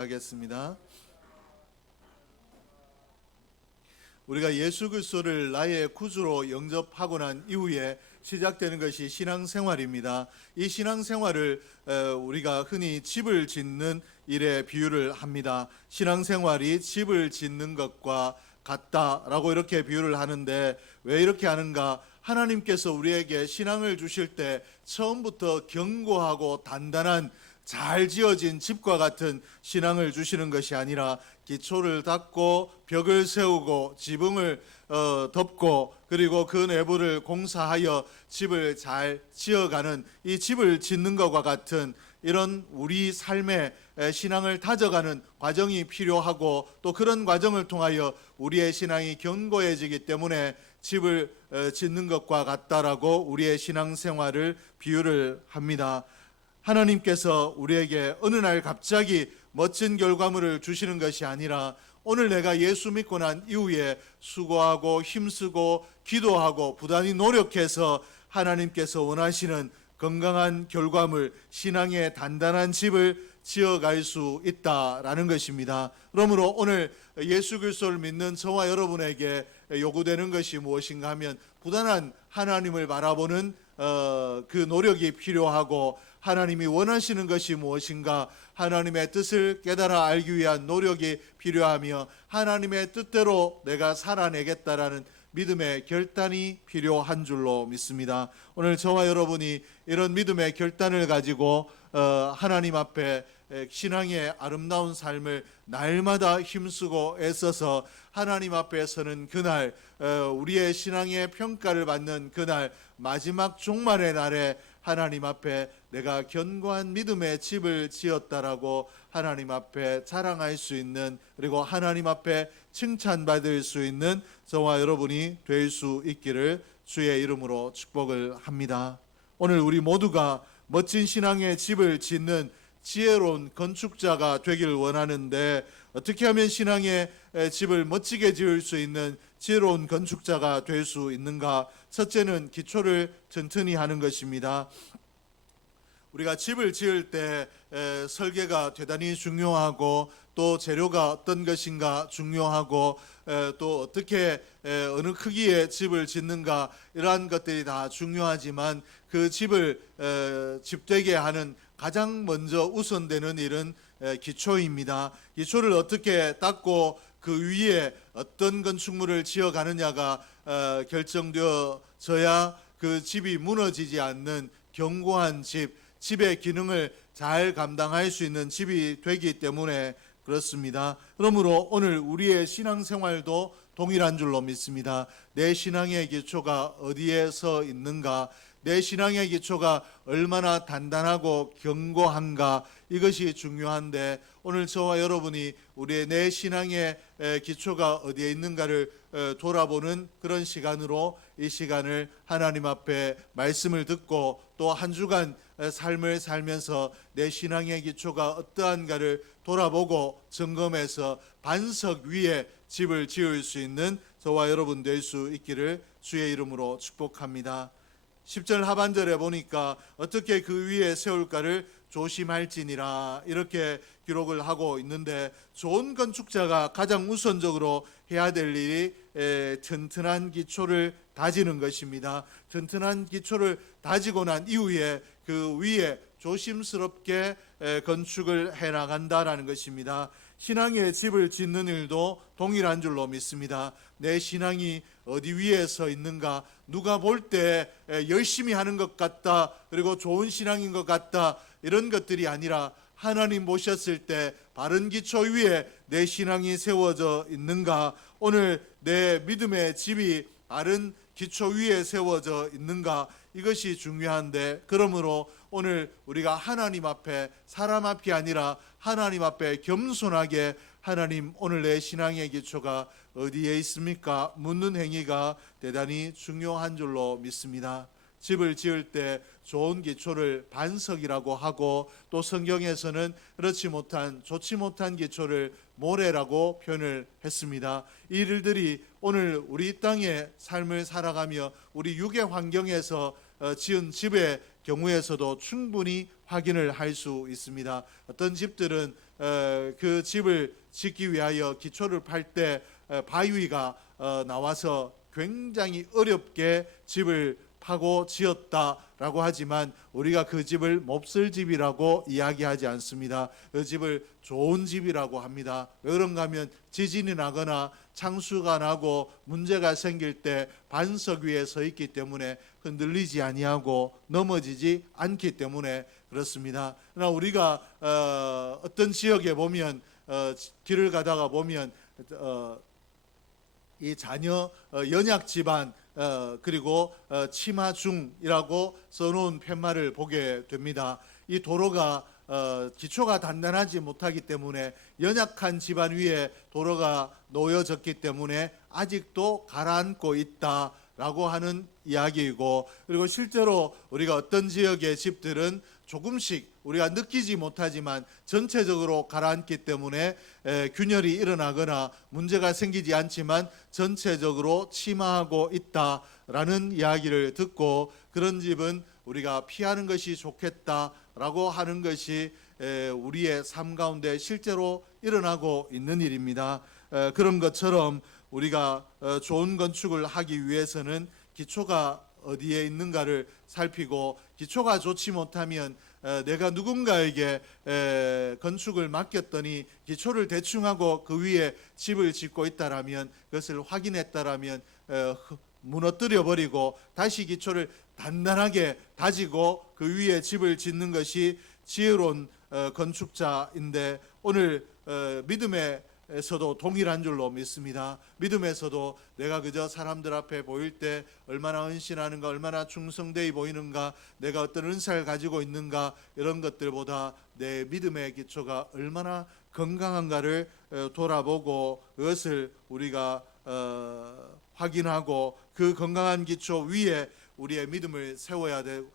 하겠습니다. 우리가 예수 그리스도를 나의 구주로 영접하고 난 이후에 시작되는 것이 신앙생활입니다. 이 신앙생활을 우리가 흔히 집을 짓는 일에 비유를 합니다. 신앙생활이 집을 짓는 것과 같다라고 이렇게 비유를 하는데, 왜 이렇게 하는가? 하나님께서 우리에게 신앙을 주실 때 처음부터 견고하고 단단한 잘 지어진 집과 같은 신앙을 주시는 것이 아니라, 기초를 닦고 벽을 세우고 지붕을 덮고 그리고 그 내부를 공사하여 집을 잘 지어가는, 이 집을 짓는 것과 같은 이런 우리 삶의 신앙을 다져가는 과정이 필요하고, 또 그런 과정을 통하여 우리의 신앙이 견고해지기 때문에 집을 짓는 것과 같다라고 우리의 신앙생활을 비유를 합니다. 하나님께서 우리에게 어느 날 갑자기 멋진 결과물을 주시는 것이 아니라, 오늘 내가 예수 믿고 난 이후에 수고하고 힘쓰고 기도하고 부단히 노력해서 하나님께서 원하시는 건강한 결과물, 신앙의 단단한 집을 지어갈 수 있다라는 것입니다. 그러므로 오늘 예수 그리스도를 믿는 저와 여러분에게 요구되는 것이 무엇인가 하면, 부단한 하나님을 바라보는 그 노력이 필요하고, 하나님이 원하시는 것이 무엇인가, 하나님의 뜻을 깨달아 알기 위한 노력이 필요하며, 하나님의 뜻대로 내가 살아내겠다라는 믿음의 결단이 필요한 줄로 믿습니다. 오늘 저와 여러분이 이런 믿음의 결단을 가지고 하나님 앞에 신앙의 아름다운 삶을 날마다 힘쓰고 애써서 하나님 앞에 서는 그날, 우리의 신앙의 평가를 받는 그날, 마지막 종말의 날에 하나님 앞에 내가 견고한 믿음의 집을 지었다라고 하나님 앞에 자랑할 수 있는, 그리고 하나님 앞에 칭찬받을 수 있는 저와 여러분이 될 수 있기를 주의 이름으로 축복을 합니다. 오늘 우리 모두가 멋진 신앙의 집을 짓는 지혜로운 건축자가 되기를 원하는데, 어떻게 하면 신앙의 집을 멋지게 지을 수 있는 지혜로운 건축자가 될 수 있는가? 첫째는 기초를 튼튼히 하는 것입니다. 우리가 집을 지을 때 설계가 대단히 중요하고, 또 재료가 어떤 것인가 중요하고, 또 어떻게 어느 크기의 집을 짓는가, 이러한 것들이 다 중요하지만, 그 집을 집되게 하는 가장 먼저 우선되는 일은 기초입니다. 기초를 어떻게 닦고 그 위에 어떤 건축물을 지어가느냐가 결정되어져야 그 집이 무너지지 않는 견고한 집, 집의 기능을 잘 감당할 수 있는 집이 되기 때문에 그렇습니다. 그러므로 오늘 우리의 신앙생활도 동일한 줄로 믿습니다. 내 신앙의 기초가 어디에 서 있는가, 내 신앙의 기초가 얼마나 단단하고 견고한가, 이것이 중요한데, 오늘 저와 여러분이 우리의 내 신앙의 기초가 어디에 있는가를 돌아보는 그런 시간으로 이 시간을 하나님 앞에 말씀을 듣고, 또 한 주간 삶을 살면서 내 신앙의 기초가 어떠한가를 돌아보고 점검해서 반석 위에 집을 지을 수 있는 저와 여러분 될 수 있기를 주의 이름으로 축복합니다. 10절 하반절에 보니까 어떻게 그 위에 세울까를 조심할지니라, 이렇게 기록을 하고 있는데, 좋은 건축자가 가장 우선적으로 해야 될 일이 튼튼한 기초를 다지는 것입니다. 튼튼한 기초를 다지고 난 이후에 그 위에 조심스럽게 건축을 해나간다라는 것입니다. 신앙의 집을 짓는 일도 동일한 줄로 믿습니다. 내 신앙이 어디 위에 서 있는가, 누가 볼 때 열심히 하는 것 같다, 그리고 좋은 신앙인 것 같다, 이런 것들이 아니라, 하나님 보셨을 때 바른 기초 위에 내 신앙이 세워져 있는가, 오늘 내 믿음의 집이 바른 기초 위에 세워져 있는가, 이것이 중요한데, 그러므로 오늘 우리가 하나님 앞에, 사람 앞이 아니라 하나님 앞에 겸손하게, 하나님, 오늘 내 신앙의 기초가 어디에 있습니까? 묻는 행위가 대단히 중요한 줄로 믿습니다. 집을 지을 때 좋은 기초를 반석이라고 하고, 또 성경에서는 그렇지 못한, 좋지 못한 기초를 모래라고 표현을 했습니다. 이 일들이 오늘 우리 땅의 삶을 살아가며 우리 육의 환경에서 지은 집의 경우에서도 충분히 확인을 할 수 있습니다. 어떤 집들은 그 집을 짓기 위하여 기초를 팔 때 바위가 나와서 굉장히 어렵게 집을 파고 지었다라고 하지만 우리가 그 집을 몹쓸 집이라고 이야기하지 않습니다. 그 집을 좋은 집이라고 합니다. 왜 그런가 하면 지진이 나거나 창수가 나고 문제가 생길 때 반석 위에 서 있기 때문에 흔들리지 아니하고 넘어지지 않기 때문에 그렇습니다. 그러나 우리가 어떤 지역에 보면 길을 가다가 보면 이 자녀 연약 집안 그리고 치마 중이라고 써놓은 팻말을 보게 됩니다. 이 도로가 기초가 단단하지 못하기 때문에 연약한 집안 위에 도로가 놓여졌기 때문에 아직도 가라앉고 있다라고 하는 이야기이고, 그리고 실제로 우리가 어떤 지역의 집들은 조금씩 우리가 느끼지 못하지만 전체적으로 가라앉기 때문에 균열이 일어나거나 문제가 생기지 않지만 전체적으로 침하하고 있다라는 이야기를 듣고, 그런 집은 우리가 피하는 것이 좋겠다라고 하는 것이 우리의 삶 가운데 실제로 일어나고 있는 일입니다. 그런 것처럼 우리가 좋은 건축을 하기 위해서는 기초가 어디에 있는가를 살피고, 기초가 좋지 못하면 내가 누군가에게 건축을 맡겼더니 기초를 대충 하고 그 위에 집을 짓고 있다라면, 그것을 확인했다라면 무너뜨려 버리고 다시 기초를 단단하게 다지고 그 위에 집을 짓는 것이 지혜로운 건축자인데, 오늘 믿음에서도 동일한 줄로 믿습니다. 믿음에서도 내가 그저 사람들 앞에 보일 때 얼마나 헌신하는가, 얼마나 충성되이 보이는가, 내가 어떤 은사를 가지고 있는가, 이런 것들보다 내 믿음의 기초가 얼마나 건강한가를 돌아보고 그것을 우리가 확인하고 그 건강한 기초 위에 우리의 믿음을 세워야 될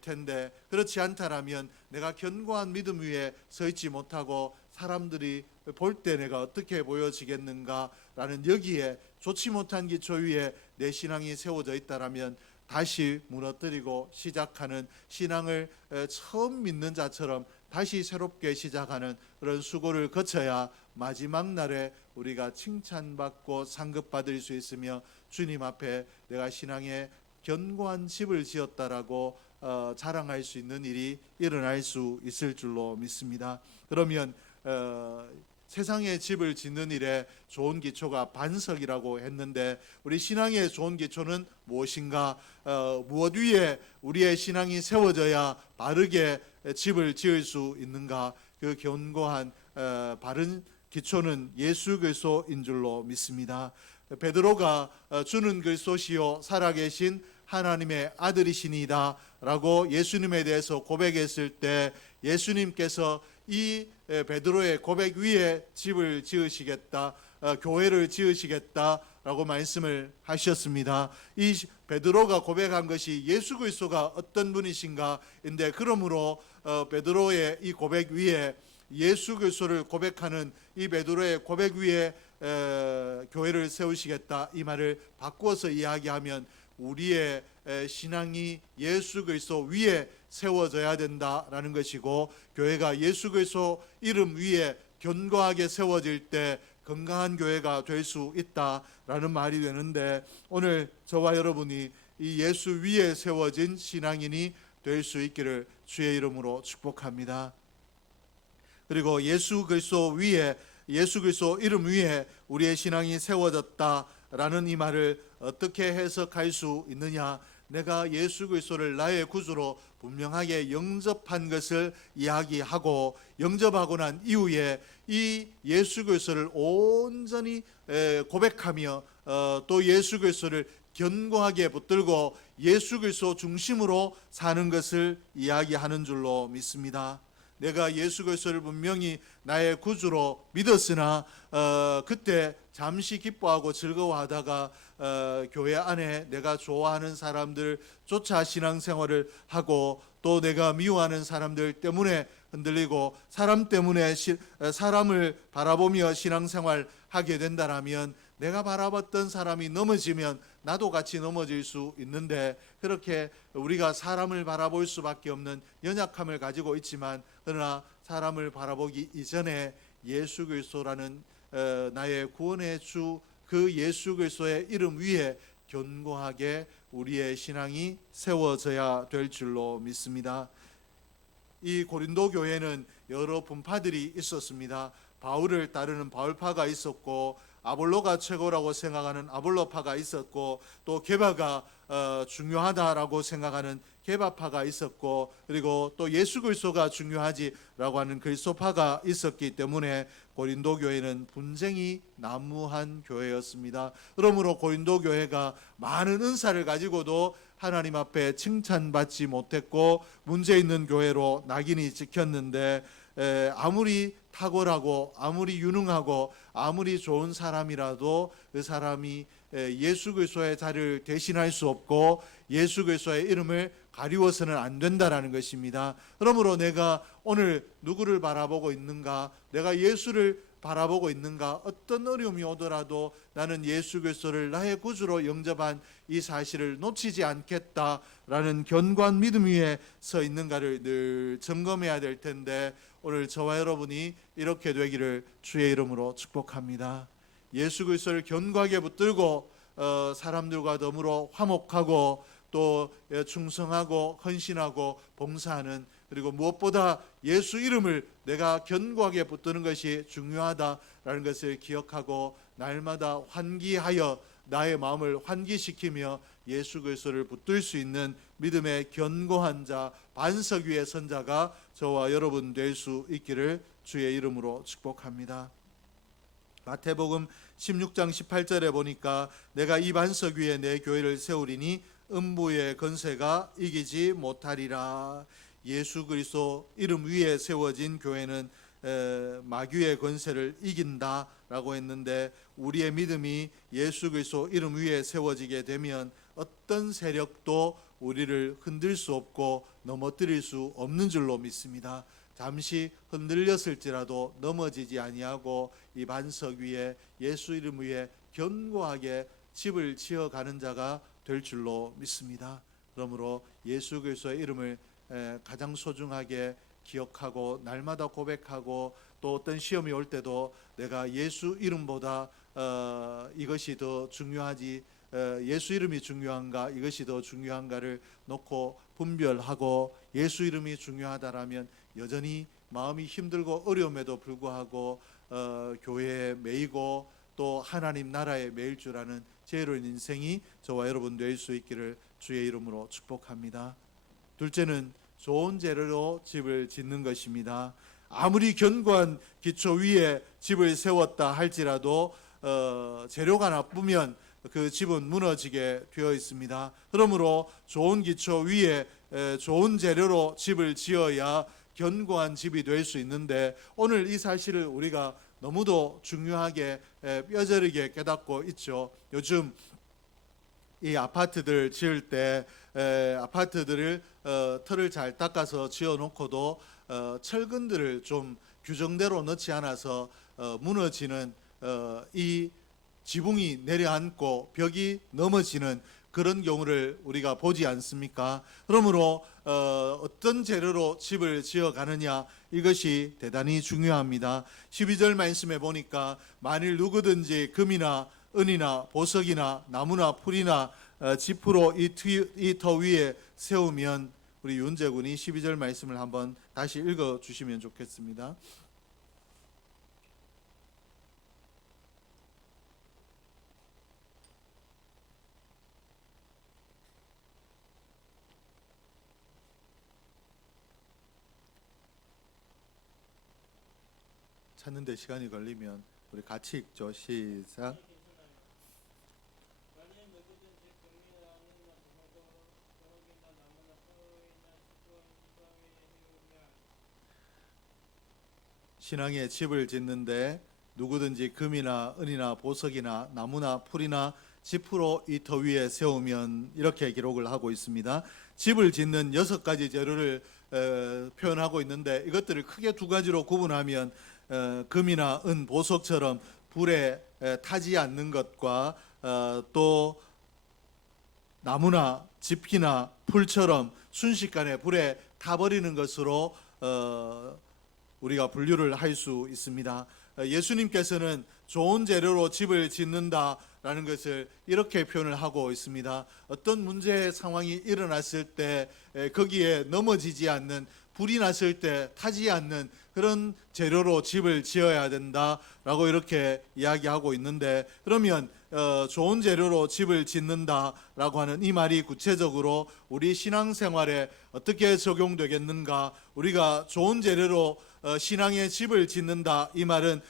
텐데, 그렇지 않다라면 내가 견고한 믿음 위에 서 있지 못하고 사람들이 볼 때 내가 어떻게 보여지겠는가라는 여기에 좋지 못한 기초 위에 내 신앙이 세워져 있다라면 다시 무너뜨리고 시작하는, 신앙을 처음 믿는 자처럼 다시 새롭게 시작하는 그런 수고를 거쳐야 마지막 날에 우리가 칭찬받고 상급받을 수 있으며 주님 앞에 내가 신앙의 견고한 집을 지었다라고 자랑할 수 있는 일이 일어날 수 있을 줄로 믿습니다. 그러면 세상의 집을 짓는 일에 좋은 기초가 반석이라고 했는데, 우리 신앙의 좋은 기초는 무엇인가? 무엇 위에 우리의 신앙이 세워져야 바르게 집을 지을 수 있는가? 그 견고한 바른 기초는 예수 그리스도인 줄로 믿습니다. 베드로가 주는 그리스도시요 살아계신 하나님의 아들이시니이다 라고 예수님에 대해서 고백했을 때, 예수님께서 이 베드로의 고백 위에 집을 지으시겠다, 교회를 지으시겠다 라고 말씀을 하셨습니다. 이 베드로가 고백한 것이 예수 그리스도가 어떤 분이신가인데, 그러므로 베드로의 이 고백 위에 예수 그리스도를 고백하는 이 베드로의 고백 위에 교회를 세우시겠다, 이 말을 바꾸어서 이야기하면 우리의 신앙이 예수 그리스도 위에 세워져야 된다라는 것이고, 교회가 예수 그리스도 이름 위에 견고하게 세워질 때 건강한 교회가 될 수 있다라는 말이 되는데, 오늘 저와 여러분이 이 예수 위에 세워진 신앙인이 될 수 있기를 주의 이름으로 축복합니다. 그리고 예수 그리스도 위에, 예수 그리스도 이름 위에 우리의 신앙이 세워졌다라는 이 말을 어떻게 해석할 수 있느냐? 내가 예수 그리스도를 나의 구주로 분명하게 영접한 것을 이야기하고, 영접하고 난 이후에 이 예수 그리스도를 온전히 고백하며 또 예수 그리스도를 견고하게 붙들고 예수 그리스도 중심으로 사는 것을 이야기하는 줄로 믿습니다. 내가 예수 그리스도를 분명히 나의 구주로 믿었으나 그때 잠시 기뻐하고 즐거워하다가 교회 안에 내가 좋아하는 사람들 쫓아 신앙생활을 하고, 또 내가 미워하는 사람들 때문에 흔들리고 사람 때문에 사람을 바라보며 신앙생활 하게 된다라면 내가 바라봤던 사람이 넘어지면 나도 같이 넘어질 수 있는데, 그렇게 우리가 사람을 바라볼 수밖에 없는 연약함을 가지고 있지만, 그러나 사람을 바라보기 이전에 예수 그리스도라는 나의 구원의 주, 그 예수 그리스도의 이름 위에 견고하게 우리의 신앙이 세워져야 될 줄로 믿습니다. 이 고린도 교회는 여러 분파들이 있었습니다. 바울을 따르는 바울파가 있었고, 아볼로가 최고라고 생각하는 아볼로파가 있었고, 또 게바가 중요하다라고 생각하는 게바파가 있었고, 그리고 또 예수 그리스도가 중요하지라고 하는 그리스도파가 있었기 때문에 고린도 교회는 분쟁이 난무한 교회였습니다. 그러므로 고린도 교회가 많은 은사를 가지고도 하나님 앞에 칭찬받지 못했고 문제 있는 교회로 낙인이 찍혔는데, 아무리 탁월하고 아무리 유능하고 아무리 좋은 사람이라도 그 사람이 예수 그리스도의 자리를 대신할 수 없고 예수 그리스도의 이름을 가리워서는 안 된다라는 것입니다. 그러므로 내가 오늘 누구를 바라보고 있는가, 내가 예수를 바라보고 있는가, 어떤 어려움이 오더라도 나는 예수 그리스도를 나의 구주로 영접한 이 사실을 놓치지 않겠다라는 견고한 믿음 위에 서 있는가를 늘 점검해야 될 텐데, 오늘 저와 여러분이 이렇게 되기를 주의 이름으로 축복합니다. 예수 그리스도를 견고하게 붙들고 사람들과 더불어 화목하고 또 충성하고 헌신하고 봉사하는, 그리고 무엇보다 예수 이름을 내가 견고하게 붙드는 것이 중요하다라는 것을 기억하고 날마다 환기하여 나의 마음을 환기시키며 예수 그리스도를 붙들 수 있는 믿음의 견고한 자, 반석 위에 선 자가 저와 여러분 될 수 있기를 주의 이름으로 축복합니다. 마태복음 16장 18절에 보니까 내가 이 반석 위에 내 교회를 세우리니 음부의 권세가 이기지 못하리라. 예수 그리스도 이름 위에 세워진 교회는 마귀의 권세를 이긴다라고 했는데, 우리의 믿음이 예수 그리스도 이름 위에 세워지게 되면 어떤 세력도 우리를 흔들 수 없고 넘어뜨릴 수 없는 줄로 믿습니다. 잠시 흔들렸을지라도 넘어지지 아니하고 이 반석 위에 예수 이름 위에 견고하게 집을 지어가는 자가 될 줄로 믿습니다. 그러므로 예수 그리스도의 이름을 가장 소중하게 기억하고 날마다 고백하고, 또 어떤 시험이 올 때도 내가 예수 이름보다 이것이 더 중요하지, 예수 이름이 중요한가 이것이 더 중요한가를 놓고 분별하고, 예수 이름이 중요하다라면 여전히 마음이 힘들고 어려움에도 불구하고 교회에 매이고 또 하나님 나라에 매일 줄 아는 지혜로운 인생이 저와 여러분 될 수 있기를 주의 이름으로 축복합니다. 둘째는 좋은 재료로 집을 짓는 것입니다. 아무리 견고한 기초 위에 집을 세웠다 할지라도 재료가 나쁘면 그 집은 무너지게 되어 있습니다. 그러므로 좋은 기초 위에 좋은 재료로 집을 지어야 견고한 집이 될 수 있는데, 오늘 이 사실을 우리가 너무도 중요하게 뼈저리게 깨닫고 있죠. 요즘 이 아파트들 지을 때 아파트들을 털을 잘 닦아서 지어놓고도 철근들을 좀 규정대로 넣지 않아서 무너지는 이 지붕이 내려앉고 벽이 넘어지는 그런 경우를 우리가 보지 않습니까? 그러므로 어떤 재료로 집을 지어가느냐, 이것이 대단히 중요합니다. 12절 말씀에 보니까 만일 누구든지 금이나 은이나 보석이나 나무나 풀이나 지프로 이 터 위에 세우면, 우리 윤재 군이 12절 말씀을 한번 다시 읽어주시면 좋겠습니다. 찾는데 시간이 걸리면 우리 같이 읽죠. 시작. 신앙의 집을 짓는데 누구든지 금이나 은이나 보석이나 나무나 풀이나 지프로 이 터 위에 세우면, 이렇게 기록을 하고 있습니다. 집을 짓는 6가지 재료를 표현하고 있는데, 이것들을 크게 2가지로 구분하면 금이나 은, 보석처럼 불에 타지 않는 것과 또 나무나 집기나 풀처럼 순식간에 불에 타버리는 것으로 우리가 분류를 할 수 있습니다. 예수님께서는 좋은 재료로 집을 짓는다라는 것을 이렇게 표현을 하고 있습니다. 어떤 문제의 상황이 일어났을 때 거기에 넘어지지 않는, 불이 났을 때 타지 않는 그런 재료로 집을 지어야 된다라고 이렇게 이야기하고 있는데, 그러면 좋은 재료로 집을 짓는다라고 하는 이 말이 구체적으로 우리 신앙생활에 어떻게 적용되겠는가? 우리가 좋은 재료로 신앙의 집을 짓는다, 이 말은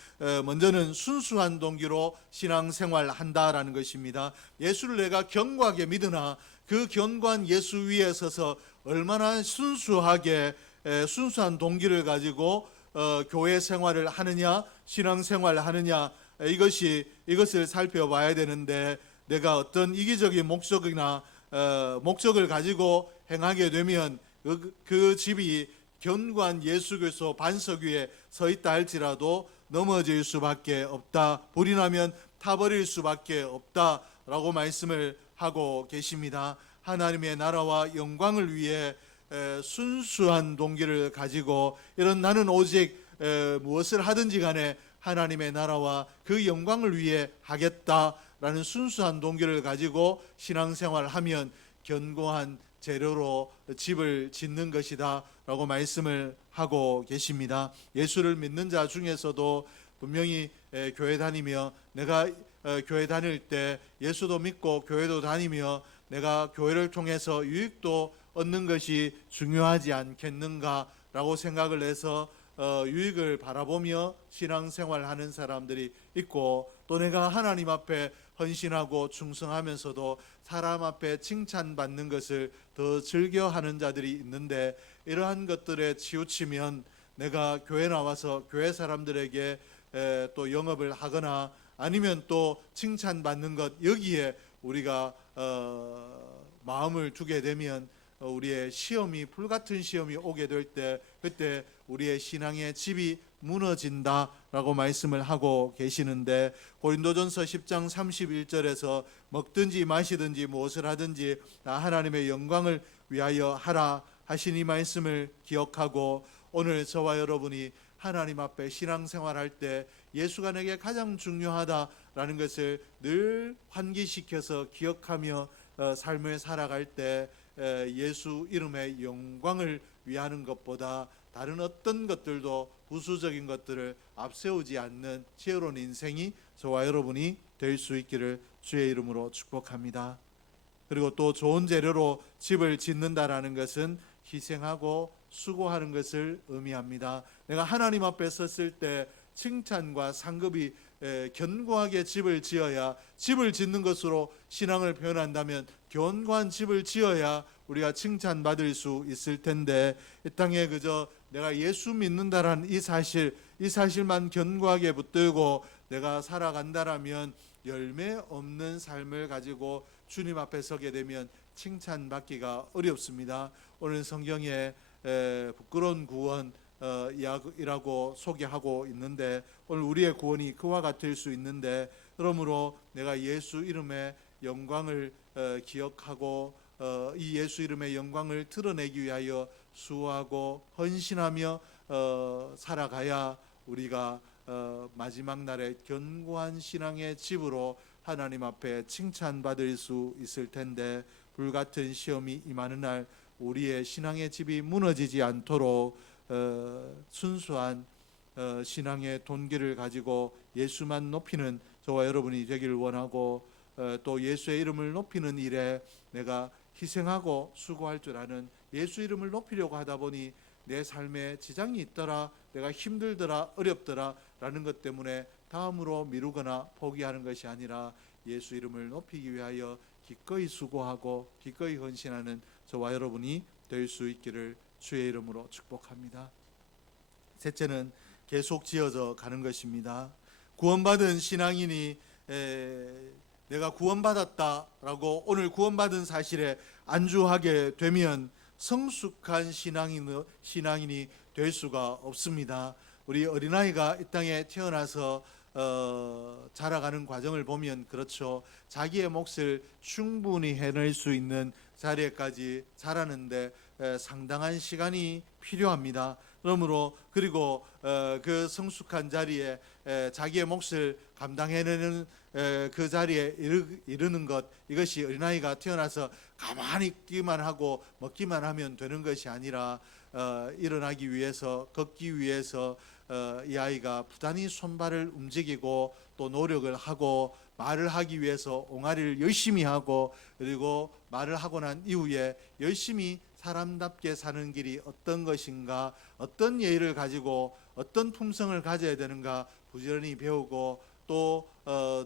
먼저는 순수한 동기로 신앙생활 한다라는 것입니다. 예수를 내가 견고하게 믿으나 그 견고한 예수 위에 서서 얼마나 순수하게 순수한 동기를 가지고 교회 생활을 하느냐, 신앙 생활을 하느냐, 이것을 살펴봐야 되는데, 내가 어떤 이기적인 목적을 가지고 행하게 되면 그 집이 견고한 예수 그리스도 반석 위에 서 있다 할지라도 넘어질 수밖에 없다, 불이 나면 타버릴 수밖에 없다라고 말씀을 하고 계십니다. 하나님의 나라와 영광을 위해 순수한 동기를 가지고, 이런 나는 오직 무엇을 하든지 간에 하나님의 나라와 그 영광을 위해 하겠다라는 순수한 동기를 가지고 신앙생활을 하면 견고한 재료로 집을 짓는 것이다 라고 말씀을 하고 계십니다. 예수를 믿는 자 중에서도 분명히 교회 다니며, 내가 교회 다닐 때 예수도 믿고 교회도 다니며 내가 교회를 통해서 유익도 얻는 것이 중요하지 않겠는가라고 생각을 해서 유익을 바라보며 신앙생활하는 사람들이 있고, 또 내가 하나님 앞에 헌신하고 충성하면서도 사람 앞에 칭찬받는 것을 더 즐겨하는 자들이 있는데, 이러한 것들에 치우치면 내가 교회 나와서 교회 사람들에게 또 영업을 하거나 아니면 또 칭찬받는 것, 여기에 우리가 마음을 두게 되면 우리의 시험이, 불같은 시험이 오게 될 때, 그때 우리의 신앙의 집이 무너진다라고 말씀을 하고 계시는데, 고린도전서 10장 31절에서 먹든지 마시든지 무엇을 하든지 다 하나님의 영광을 위하여 하라 하신 이 말씀을 기억하고, 오늘 저와 여러분이 하나님 앞에 신앙생활할 때 예수가 내게 가장 중요하다라는 것을 늘 환기시켜서 기억하며 삶을 살아갈 때 예수 이름의 영광을 위하는 것보다 다른 어떤 것들도, 부수적인 것들을 앞세우지 않는 지혜로운 인생이 저와 여러분이 될 수 있기를 주의 이름으로 축복합니다. 그리고 또 좋은 재료로 집을 짓는다라는 것은 희생하고 수고하는 것을 의미합니다. 내가 하나님 앞에 섰을 때 칭찬과 상급이 견고하게 집을 지어야, 집을 짓는 것으로 신앙을 표현한다면 견고한 집을 지어야 우리가 칭찬받을 수 있을 텐데, 이 땅에 그저 내가 예수 믿는다라는 이 사실만 견고하게 붙들고 내가 살아간다라면 열매 없는 삶을 가지고 주님 앞에 서게 되면 칭찬받기가 어렵습니다. 오늘 성경에 부끄러운 구원 이라고 소개하고 있는데, 오늘 우리의 구원이 그와 같을 수 있는데, 그러므로 내가 예수 이름의 영광을 기억하고 이 예수 이름의 영광을 드러내기 위하여 수고하고 헌신하며 살아가야 우리가 마지막 날에 견고한 신앙의 집으로 하나님 앞에 칭찬받을 수 있을 텐데, 불같은 시험이 임하는 날 우리의 신앙의 집이 무너지지 않도록 순수한 신앙의 동기를 가지고 예수만 높이는 저와 여러분이 되기를 원하고, 또 예수의 이름을 높이는 일에 내가 희생하고 수고할 줄 아는, 예수 이름을 높이려고 하다 보니 내 삶에 지장이 있더라, 내가 힘들더라, 어렵더라 라는 것 때문에 다음으로 미루거나 포기하는 것이 아니라 예수 이름을 높이기 위하여 기꺼이 수고하고 기꺼이 헌신하는 저와 여러분이 될 수 있기를 주의 이름으로 축복합니다. 셋째는 계속 지어져 가는 것입니다. 구원받은 신앙인이 내가 구원받았다라고 오늘 구원받은 사실에 안주하게 되면 성숙한 신앙인이 될 수가 없습니다. 우리 어린아이가 이 땅에 태어나서 자라가는 과정을 보면 그렇죠. 자기의 몫을 충분히 해낼 수 있는 자리에까지 자라는데 상당한 시간이 필요합니다. 그러므로 그리고 그 성숙한 자리에 자기의 몫을 감당해내는 그 자리에 이르는 것, 이것이 어린아이가 태어나서 가만히 있기만 하고 먹기만 하면 되는 것이 아니라 일어나기 위해서, 걷기 위해서 이 아이가 부단히 손발을 움직이고 또 노력을 하고 말을 하기 위해서 옹알이를 열심히 하고, 그리고 말을 하고 난 이후에 열심히 사람답게 사는 길이 어떤 것인가, 어떤 예의를 가지고 어떤 품성을 가져야 되는가 부지런히 배우고, 또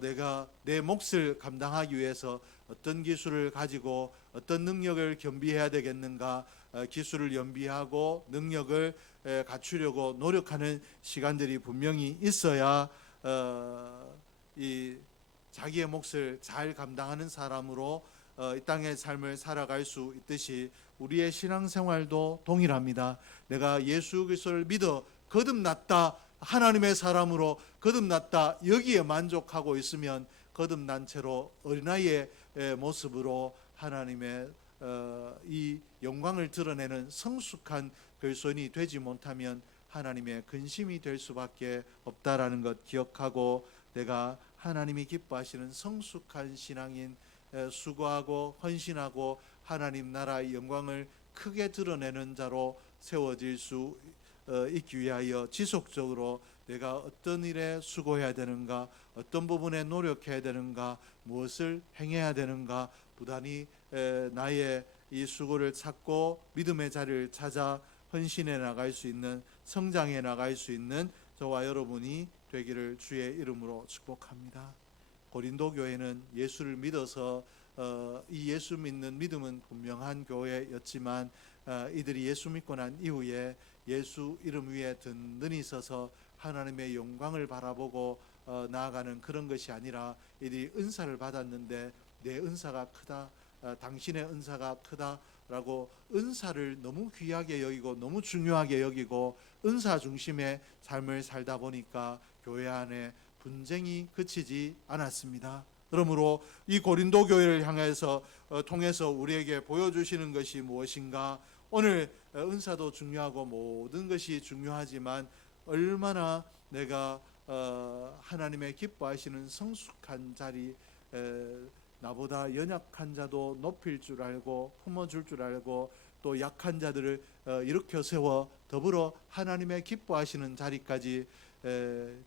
내가 내 몫을 감당하기 위해서 어떤 기술을 가지고 어떤 능력을 겸비해야 되겠는가, 기술을 연비하고 능력을 갖추려고 노력하는 시간들이 분명히 있어야 이 자기의 몫을 잘 감당하는 사람으로 이 땅의 삶을 살아갈 수 있듯이 우리의 신앙생활도 동일합니다. 내가 예수 그리스도를 믿어 거듭났다, 하나님의 사람으로 거듭났다, 여기에 만족하고 있으면 거듭난 채로 어린아이의 모습으로 하나님의 이 영광을 드러내는 성숙한 그리스도인이 되지 못하면 하나님의 근심이 될 수밖에 없다라는 것 기억하고, 내가 하나님이 기뻐하시는 성숙한 신앙인, 수고하고 헌신하고 하나님 나라의 영광을 크게 드러내는 자로 세워질 수 있기 위하여 지속적으로 내가 어떤 일에 수고해야 되는가, 어떤 부분에 노력해야 되는가, 무엇을 행해야 되는가, 부단히 나의 이 수고를 찾고 믿음의 자리를 찾아 헌신해 나갈 수 있는, 성장해 나갈 수 있는 저와 여러분이 되기를 주의 이름으로 축복합니다. 고린도 교회는 예수를 믿어서 이 예수 믿는 믿음은 분명한 교회였지만 이들이 예수 믿고 난 이후에 예수 이름 위에 든든히 서서 하나님의 영광을 바라보고 나아가는 그런 것이 아니라, 이들이 은사를 받았는데 내 은사가 크다, 당신의 은사가 크다라고 은사를 너무 귀하게 여기고 너무 중요하게 여기고 은사 중심의 삶을 살다 보니까 교회 안에 분쟁이 그치지 않았습니다. 그러므로 이 고린도 교회를 향해서 통해서 우리에게 보여주시는 것이 무엇인가? 오늘 은사도 중요하고 모든 것이 중요하지만 얼마나 내가 하나님의 기뻐하시는 성숙한 자리, 나보다 연약한 자도 높일 줄 알고 품어줄 줄 알고 또 약한 자들을 일으켜 세워 더불어 하나님의 기뻐하시는 자리까지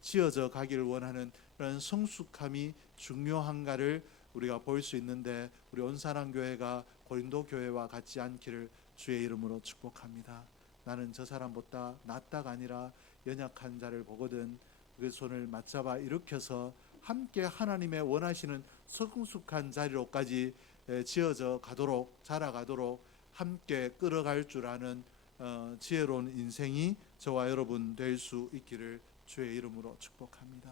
지어져 가기를 원하는 그런 성숙함이 중요한가를 우리가 볼 수 있는데, 우리 온사랑교회가 고린도 교회와 같지 않기를 주의 이름으로 축복합니다. 나는 저 사람보다 낫다가 아니라 연약한 자를 보거든 그 손을 맞잡아 일으켜서 함께 하나님의 원하시는 성숙한 자리로까지 지어져 가도록, 자라가도록 함께 끌어갈 줄 아는 지혜로운 인생이 저와 여러분 될 수 있기를 주의 이름으로 축복합니다.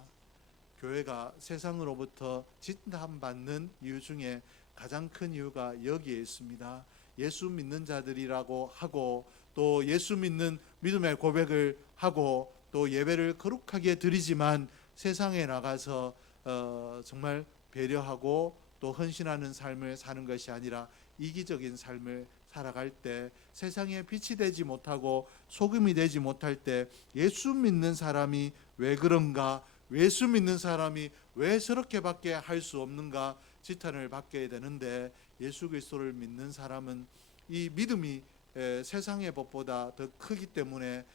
교회가 세상으로부터 진단받는 이유 중에 가장 큰 이유가 여기에 있습니다. 예수 믿는 자들이라고 하고 또 예수 믿는 믿음의 고백을 하고 또 예배를 거룩하게 드리지만 세상에 나가서 정말 배려하고 또 헌신하는 삶을 사는 것이 아니라 이기적인 삶을 살아갈 때, 세상에 빛이 되지 못하고 소금이 되지 못할 때 예수 믿는 사람이 왜 그런가, 예수 믿는 사람이 왜 저렇게밖에 할 수 없는가 지탄을 받게 되는데, 예수 그리스도를 믿는 사람은 이 믿음이 세상의 법보다 더 크기 때문에,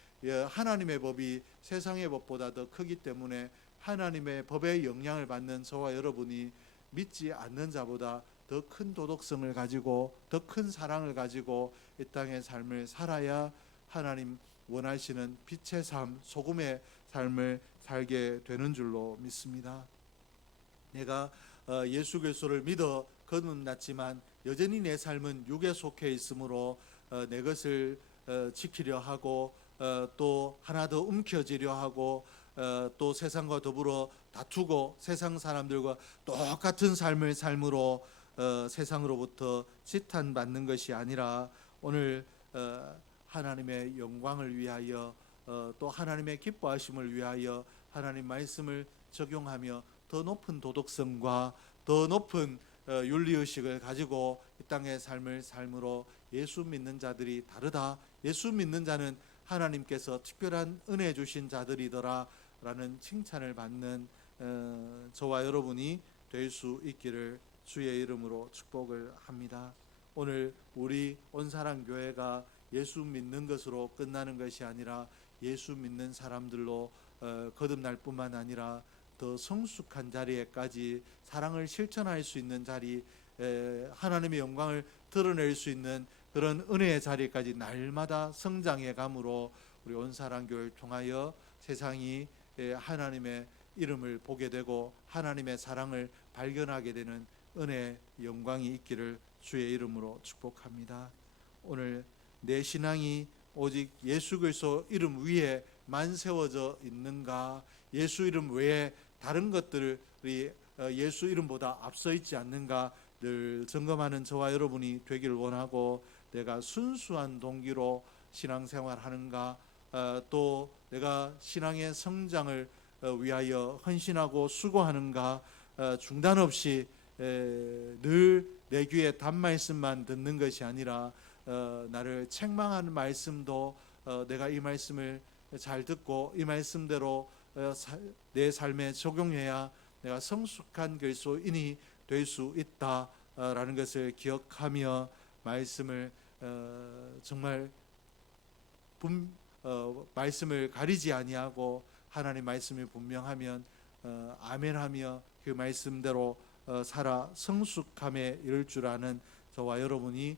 하나님의 법이 세상의 법보다 더 크기 때문에 하나님의 법의 영향을 받는 저와 여러분이 믿지 않는 자보다 더 큰 도덕성을 가지고 더 큰 사랑을 가지고 이 땅의 삶을 살아야 하나님 원하시는 빛의 삶, 소금의 삶을 살게 되는 줄로 믿습니다. 내가 예수 그리스도를 믿어 거듭났지만 여전히 내 삶은 육에 속해 있으므로 내 것을 지키려 하고 또 하나 더 움켜쥐려 하고 또 세상과 더불어 다투고 세상 사람들과 똑같은 삶을 삶으로 세상으로부터 지탄받는 것이 아니라 오늘 하나님의 영광을 위하여 또 하나님의 기뻐하심을 위하여 하나님 말씀을 적용하며 더 높은 도덕성과 더 높은 윤리의식을 가지고 이 땅의 삶을 삶으로 예수 믿는 자들이 다르다. 예수 믿는 자는 하나님께서 특별한 은혜 주신 자들이더라 라는 칭찬을 받는 저와 여러분이 될 수 있기를 주의 이름으로 축복을 합니다. 오늘 우리 온사랑교회가 예수 믿는 것으로 끝나는 것이 아니라 예수 믿는 사람들로 거듭날 뿐만 아니라 더 성숙한 자리에까지 사랑을 실천할 수 있는 자리, 하나님의 영광을 드러낼 수 있는 그런 은혜의 자리까지 날마다 성장해 감으로 우리 온사랑교회를 통하여 세상이 하나님의 이름을 보게 되고 하나님의 사랑을 발견하게 되는 은혜 영광이 있기를 주의 이름으로 축복합니다. 오늘 내 신앙이 오직 예수 그리스도 이름 위에만 세워져 있는가, 예수 이름 외에 다른 것들이 예수 이름보다 앞서 있지 않는가 늘 점검하는 저와 여러분이 되기를 원하고, 내가 순수한 동기로 신앙생활하는가, 또 내가 신앙의 성장을 위하여 헌신하고 수고하는가, 중단 없이 늘 내 귀에 단말씀만 듣는 것이 아니라 나를 책망하는 말씀도 내가 이 말씀을 잘 듣고 이 말씀대로 내 삶에 적용해야 내가 성숙한 그리스도인이 될 수 있다라는 것을 기억하며 말씀을 정말 말씀을 가리지 아니하고 하나님 말씀이 분명하면 아멘하며 그 말씀대로 살아 성숙함에 이를 줄 아는 저와 여러분이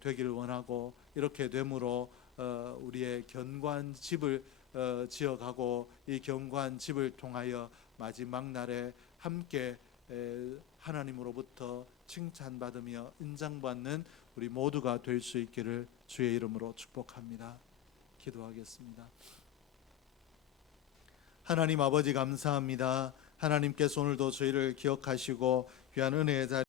되기를 원하고, 이렇게 되므로 우리의 견고한 집을 지어가고 이 견고한 집을 통하여 마지막 날에 함께 하나님으로부터 칭찬받으며 인정받는 우리 모두가 될 수 있기를 주의 이름으로 축복합니다. 기도하겠습니다. 하나님 아버지 감사합니다. 하나님께서 오늘도 저희를 기억하시고 귀한 은혜의 자리